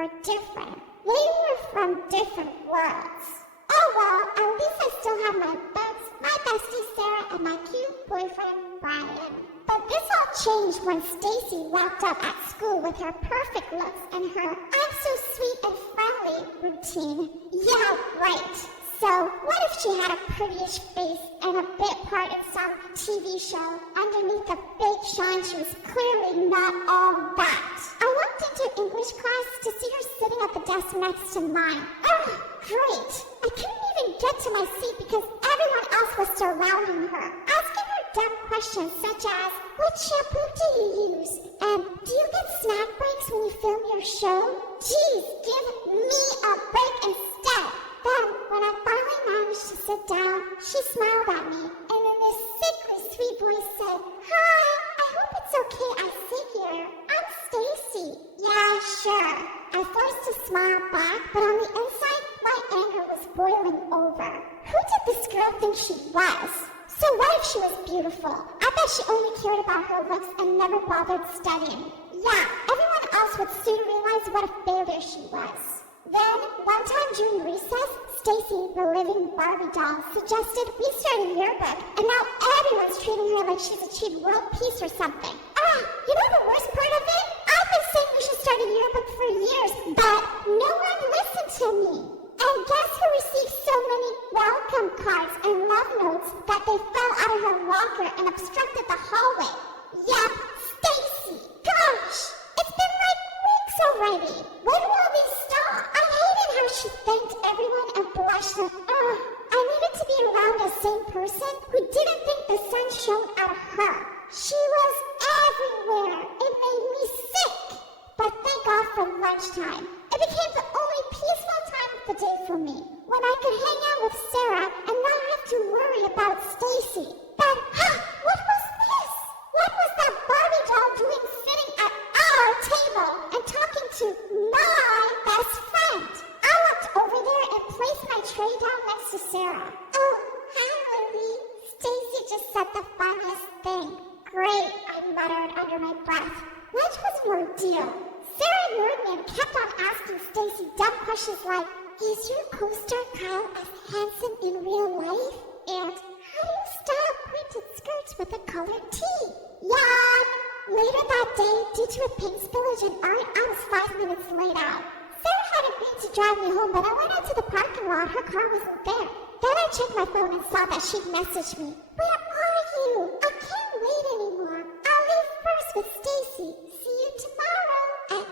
were different. They were from different worlds. Oh well, at least I still have my buds, my bestie Sarah, and my cute boyfriend Brian. But this all changed when Stacy walked up at school with her perfect looks and her "I'm so sweet and friendly" routine. Yeah, right. So, what if she had a prettyish face and a bit part in some TV show? Underneath the fake shine, she was clearly not all that. I walked into English class to see her sitting at the desk next to mine. Oh, great. I couldn't even get to my seat because everyone else was surrounding her, asking her dumb questions such as, "What shampoo do you use?" And "Do you get snack breaks when you film your show?" Geez, give me a break instead. Then, when I finally managed to sit down, she smiled at me, and in this sickly sweet voice said, "Hi, I hope it's okay I sit here. I'm Stacy." Yeah, sure. I forced a smile back, but on the inside, my anger was boiling over. Who did this girl think she was? So what if she was beautiful? I bet she only cared about her looks and never bothered studying. Yeah, everyone else would soon realize what a failure she was. Then, one time during recess, Stacy, the living Barbie doll, suggested we start a yearbook, and now everyone's treating her like she's achieved world peace or something. You know the worst part of it? I've been saying we should start a yearbook for years, but no one listened to me. And guess who received so many welcome cards and love notes that they fell out of her locker and obstructed the hallway? Yep, Stacy. Gosh, it's been like weeks already. When will these stop? I hated how she thanked everyone and blushed and I needed to be around the same person who didn't think the sun shone out of her. She was everywhere. It made me sick. But thank God for lunchtime. It became the only peaceful time of the day for me, when I could hang out with Sarah and not have to worry about Stacy. But, what was this? What was that Barbie doll doing sitting at our table and talking to my best friend? I walked over there and placed my tray down next to Sarah. Oh, hi, Lily. Stacy just said the funniest thing. Great, I muttered under my breath. Lunch was an ordeal. Sarah ignored me and kept on asking Stacy dumb questions like, "Is your co-star Kyle as handsome in real life?" And "How do you style printed skirts with a colored tee?" Yawn! Later that day, due to a paint spillage in art, I was 5 minutes late out. Sarah had agreed to drive me home, but I went out to the parking lot. Her car wasn't there. Then I checked my phone and saw that she'd messaged me. "Where are you? I can't wait anymore. I'll leave first with Stacy. See you tomorrow, X."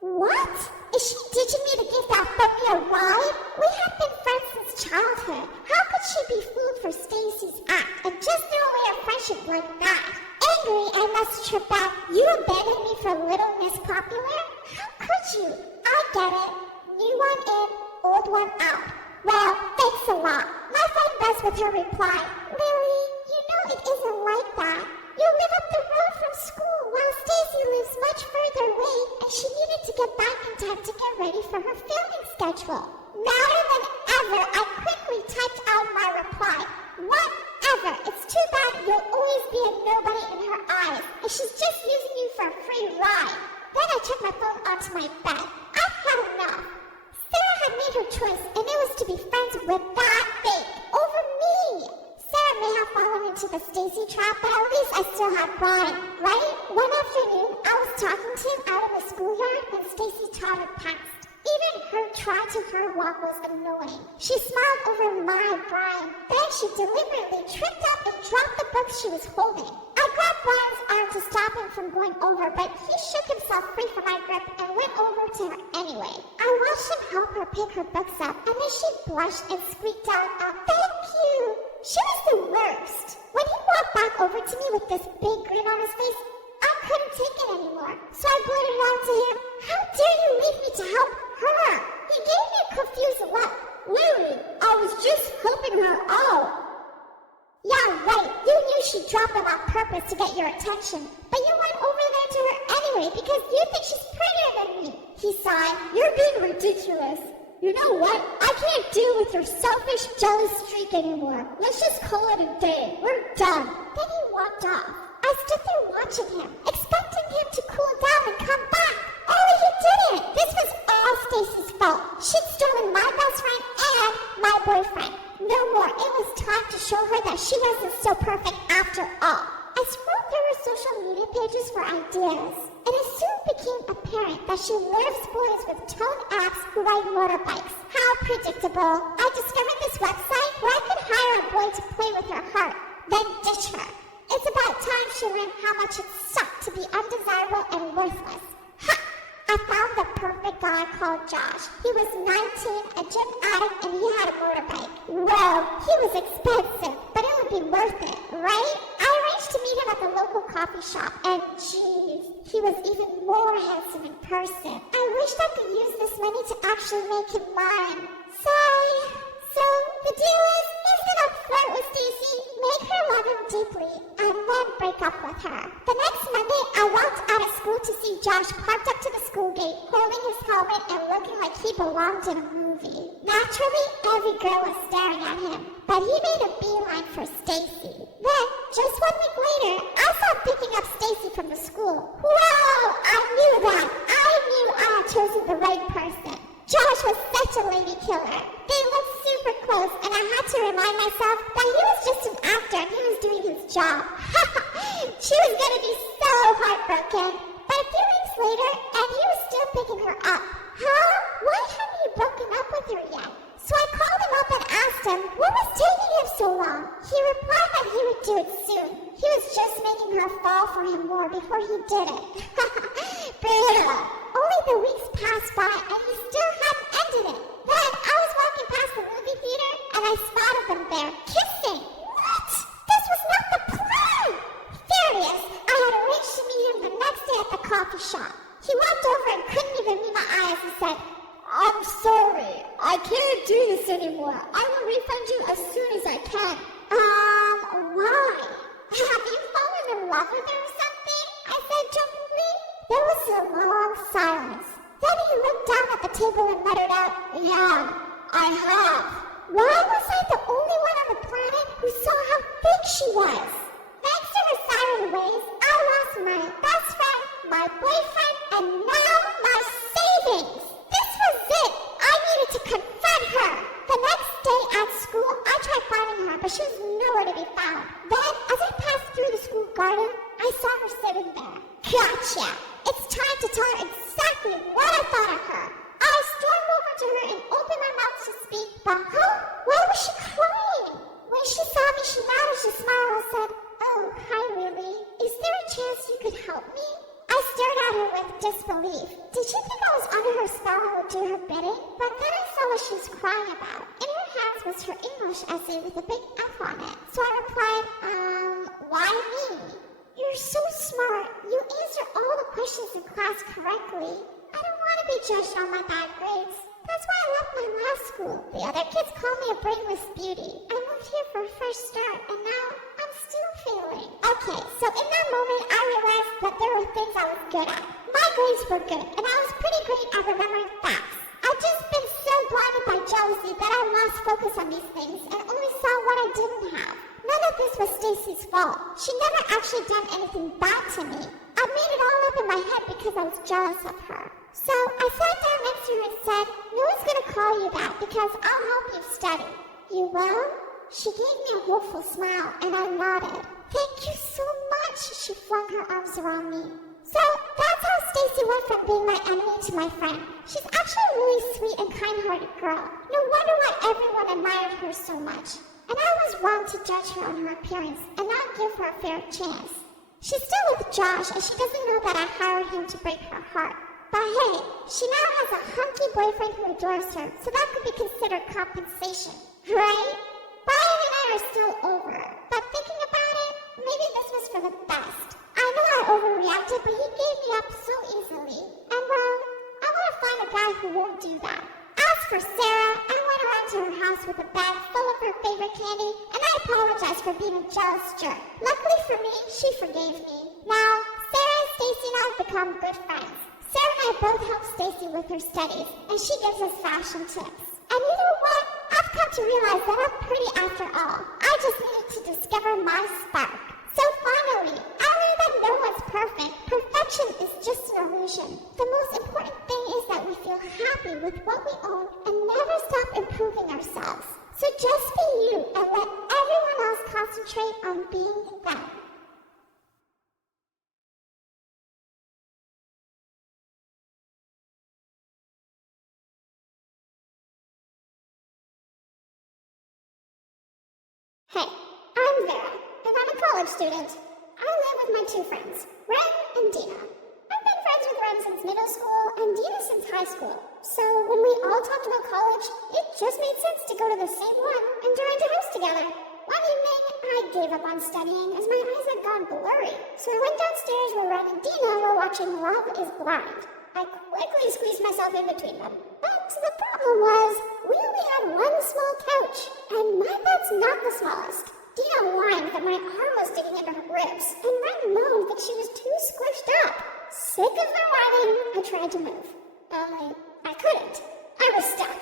What? Is she ditching me to give that puppy a ride? We have been friends since childhood. How could she be fooled for Stacy's act and just throw away a friendship like that? Angry, I messaged her back, "You abandoned me for Little Miss Popular? How could you? I get it. New one in, old one out. Well, thanks a lot." My friend buzzed with her reply, "Lily, you know it isn't like that. You live up the road from school while Stacy lives much further away and she needed to get back in time to get ready for her filming schedule." Louder than ever, I quickly typed out my reply. "Whatever, it's too bad you'll always be a nobody in her eyes and she's just using you for a free ride." Then I took my phone onto my bed. I've had enough. Sarah had made her choice and it was to be friends with that fake over me. Sarah may have fallen into the Stacy trap, but at least I still have Brian, right? One afternoon, I was talking to him out in the schoolyard when Stacy tottered past. Even her try-to-her walk was annoying. She smiled over my Brian. Then she deliberately tripped up and dropped the books she was holding. I grabbed Brian's arm to stop him from going over, but he shook himself free from my grip and went over to her anyway. I watched him help her pick her books up, and then she blushed and squeaked out a "Thank you." She was the worst. When he walked back over to me with this big grin on his face, I couldn't take it anymore. So I blurted out to him, "How dare you leave me to help her?" He gave me a confused look. "Lily, I was just helping her out." "Yeah, right. You knew she dropped them on purpose to get your attention. But you went over there to her anyway because you think she's prettier than me." He sighed. "You're being ridiculous. You know what? I can't deal with your selfish, jealous streak anymore. Let's just call it a day. We're done." Then he walked off. I stood there watching him, expecting him to cool down and come back. Only he didn't. This was that she lures boys with tone apps who ride motorbikes. How predictable. I discovered this website where I could hire a boy to play with her heart, then ditch her. It's about time she learned how much it sucked to be undesirable and worthless. Ha! I found the perfect guy called Josh. He was 19, a gym addict, and he had a motorbike. Whoa, he was expensive, but it would be worth it, right? I arranged to meet him at the local coffee shop, and geez, he was even more handsome in person. I wished I could use this money to actually make him mine. Sigh. So, the deal is, he's gonna flirt with Stacy, make her love him deeply, and then break up with her. The next Monday, I walked out of school to see Josh parked up to the school gate, holding his helmet and looking like he belonged in a movie. Naturally, every girl was staring at him, but he made a beeline for Stacy. Then, just 1 week later, I saw him picking up Stacy from the school. Whoa! I knew that! I knew I had chosen the right person. Josh was such a lady killer. They looked super close, and I had to remind myself that he was just an actor and he was doing his job. She was gonna be so heartbroken. But a few weeks later, and he was still picking her up. Huh? Why hadn't you broken up with her yet? So I called him up and asked him what was taking him so long. He replied that he would do it soon. He was just making her fall for him more before he did it. Brutal. Only the weeks passed by and he still hadn't ended it. Then I was walking past the movie theater and I spotted them there kissing. What? This was not the plan. Furious, I had arranged to meet him the next day at the coffee shop. He walked over and couldn't even meet my eyes and said, I'm sorry, I can't do this anymore. I will refund you as soon as I can. Why? Have you fallen in love with her or something? I said jokingly. There was a long silence. Then he looked down at the table and muttered out, Yeah, I have. Why was I the only one on the planet who saw how big she was? Thanks to her siren ways, I lost my best friend, my boyfriend, and now my savings. This was it. I needed to confront her. The next day at school, I tried finding her, but she was nowhere to be found. Then, as I passed through the school garden, I saw her sitting there. Gotcha! It's time to tell her exactly what I thought of her. I stormed over to her and opened my mouth to speak, but why was she crying? When she saw me, she managed to smile and said, Oh, hi, Lily. Is there a chance you could help me? I stared at her with disbelief. Did she think I was under her spell and would do her bidding? But then I saw what she was crying about. In her hands was her English essay with a big F on it. So I replied, why me? You're so smart. You answer all the questions in class correctly. I don't want to be judged on my bad grades. That's why I left my last school. The other kids call me a brainless beauty. I moved here for a fresh start, and now I'm still failing. Okay, so in that moment, I realized that there were things I was good at. My grades were good, and I was pretty great at remembering facts. I've just been so blinded by jealousy that I lost focus on these things and only saw what I didn't have. None of this was Stacy's fault. She never actually done anything bad to me. I made it all up in my head because I was jealous of her. So I sat down next to her and said, No one's gonna call you that because I'll help you study. You will? She gave me a hopeful smile and I nodded. Thank you so much. She flung her arms around me. So that's how Stacy went from being my enemy to my friend. She's actually a really sweet and kind-hearted girl. No wonder why everyone admired her so much. And I was wrong to judge her on her appearance and not give her a fair chance. She's still with Josh and she doesn't know that I hired him to break her heart. But hey, she now has a hunky boyfriend who adores her, so that could be considered compensation, right? Brian and I are still over, but thinking about it, maybe this was for the best. I know I overreacted, but he gave me up so easily. And well, I want to find a guy who won't do that. As for Sarah, I went around to her house with a bag full of her favorite candy, and I apologized for being a jealous jerk. Luckily for me, she forgave me. Now, Sarah, Stacy, and I have become good friends. Sarah and I both help Stacy with her studies, and she gives us fashion tips. And you know what? I've come to realize that I'm pretty after all. I just needed to discover my spark. So finally, I learned that no one's perfect. Perfection is just an illusion. The most important thing is that we feel happy with what we own and never stop improving ourselves. So just be you and let everyone else concentrate on being them. Hey, I'm Vera, and I'm a college student. I live with my two friends, Ren and Dina. I've been friends with Ren since middle school and Dina since high school. So when we all talked about college, it just made sense to go to the same one and join the house together. One evening, I gave up on studying as my eyes had gone blurry. So I went downstairs where Ren and Dina were watching Love is Blind. I quickly squeezed myself in between them. But the problem was, we only had one small couch, and my bed's not the smallest. Dina whined that my arm was digging into her ribs, and Ren moaned that she was too squished up. Sick of her whining, I tried to move. Only, I couldn't. I was stuck.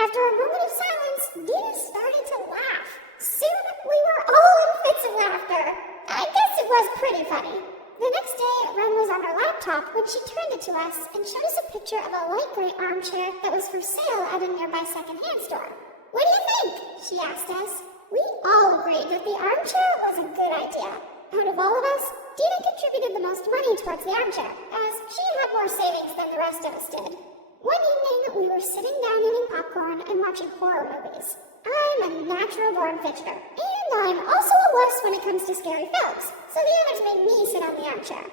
After a moment of silence, Dina started to laugh. Soon, we were all in fits of laughter. I guess it was pretty funny. The next day, Ren was on her laptop when she turned it to us and showed us a picture of a light gray armchair that was for sale at a nearby secondhand store. What do you think? She asked us. We all agreed that the armchair was a good idea. Out of all of us, Dina contributed the most money towards the armchair, as she had more savings than the rest of us did. One evening, we were sitting down eating popcorn and watching horror movies. I'm a natural-born fidgeter, and I'm also a wuss when it comes to scary films, so the others made me sit on the armchair.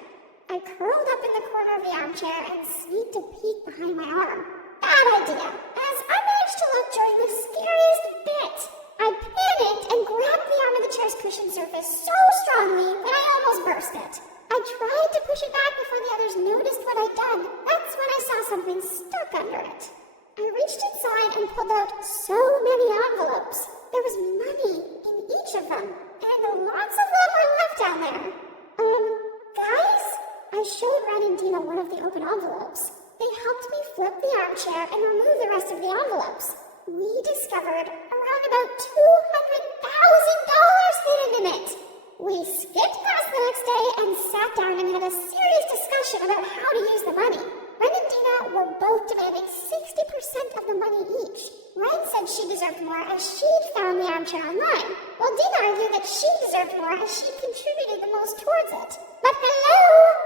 I curled up in the corner of the armchair and sneaked a peek behind my arm. Bad idea, as I managed to look during the scariest bit. I panicked and grabbed the arm of the chair's cushion surface so strongly that I almost burst it. I tried to push it back before the others noticed what I'd done. That's when I saw something stuck under it. I reached inside and pulled out so many envelopes. There was money in each of them, and lots of them were left down there. Guys? I showed Ren and Dina one of the open envelopes. They helped me flip the armchair and remove the rest of the envelopes. We discovered around about $200,000 hidden in it. We skipped past the next day and sat down and had a serious discussion about how to use the money. Ren and Dina were both demanding 60% of the money each. Ren said she deserved more as she'd found the armchair online, while Dina argued that she deserved more as she'd contributed the most towards it. But hello!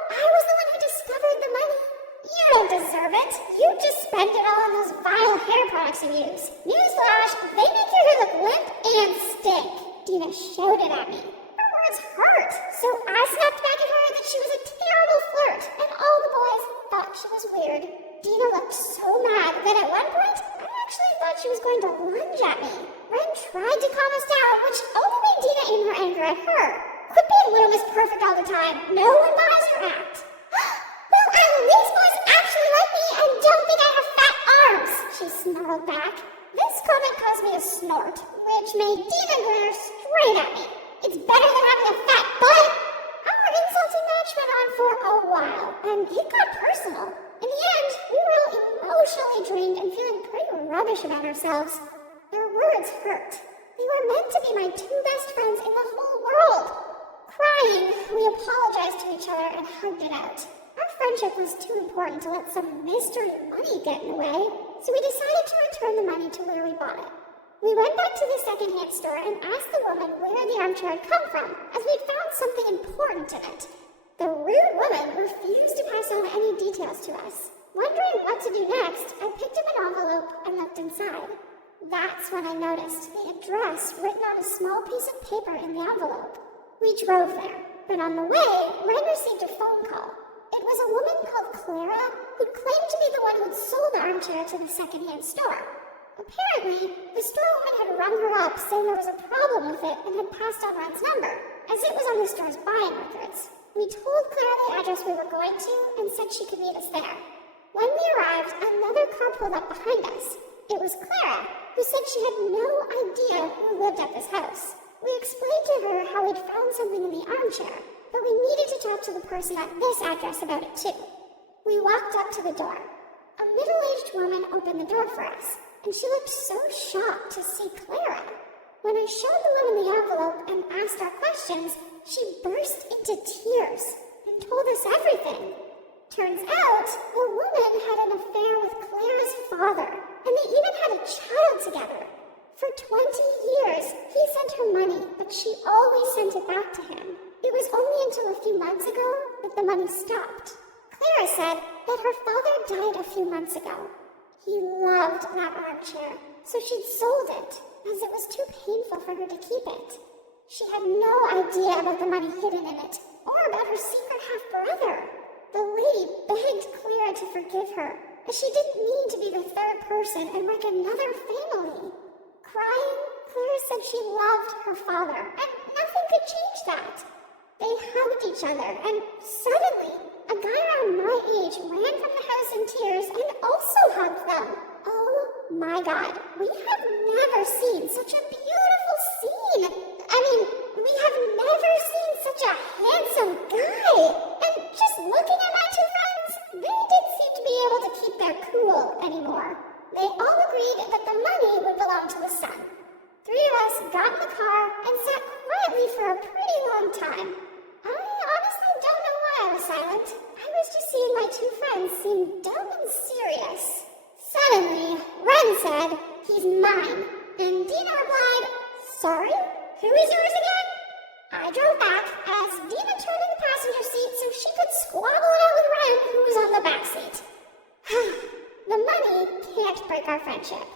I was the one who discovered the money. You don't deserve it. You just spent it all on those vile hair products you use. Newsflash, they make your hair look limp and stink. Dina shouted at me. Her words hurt, so I snapped back at her that she was a terrible flirt, and all the boys thought she was weird. Dina looked so mad that at one point, I actually thought she was going to lunge at me. Ren tried to calm us down, which only made Dina aim her anger at her. Quit being Little Miss Perfect all the time. No one buys your act. Well, these boys actually like me and don't think I have fat arms, she snarled back. This comment caused me to snort, which made Dina glare straight at me. It's better than having a fat butt. Our insulting match went on for a while, and it got personal. In the end, we were all emotionally drained and feeling pretty rubbish about ourselves. Their words hurt. They were meant to be my two best friends in the whole world. Crying, we apologized to each other and hugged it out. Our friendship was too important to let some mystery money get in the way, so we decided to return the money to where we bought it. We went back to the secondhand store and asked the woman where the armchair had come from, as we'd found something important in it. The rude woman refused to pass on any details to us. Wondering what to do next, I picked up an envelope and looked inside. That's when I noticed the address written on a small piece of paper in the envelope. We drove there, but on the way, Ren received a phone call. It was a woman called Clara who claimed to be the one who'd sold the armchair to the secondhand store. Apparently, the store woman had rung her up saying there was a problem with it and had passed on Ren's number, as it was on the store's buying records. We told Clara the address we were going to and said she could meet us there. When we arrived, another car pulled up behind us. It was Clara, who said she had no idea who lived at this house. We explained to her how we'd found something in the armchair, but we needed to talk to the person at this address about it too. We walked up to the door. A middle-aged woman opened the door for us, and she looked so shocked to see Clara. When I showed the woman the envelope and asked our questions, she burst into tears and told us everything. Turns out, the woman had an affair with Clara's father, and they even had a child together. For 20 years, he sent her money, but she always sent it back to him. It was only until a few months ago that the money stopped. Clara said that her father died a few months ago. He loved that armchair, so she'd sold it, as it was too painful for her to keep it. She had no idea about the money hidden in it, or about her secret half-brother. The lady begged Clara to forgive her, as she didn't mean to be the third person and wreck another family. Crying, Clara said she loved her father, and nothing could change that. They hugged each other, and suddenly, a guy around my age ran from the house in tears and also hugged them. Oh my God, we have never seen such a beautiful scene. We have never seen such a handsome guy. And just looking at my two friends, they didn't seem to be able to keep their cool anymore. They all agreed that the money would belong to the son. 3 of us got in the car and sat quietly for a pretty long time. I honestly don't know why I was silent. I was just seeing my two friends seem dumb and serious. Suddenly, Ren said, "He's mine." And Dina replied, "Sorry? Who is yours again?" I drove back as Dina turned in the passenger seat so she could squabble it out with Ren, who was on the back seat. The money can't break our friendship.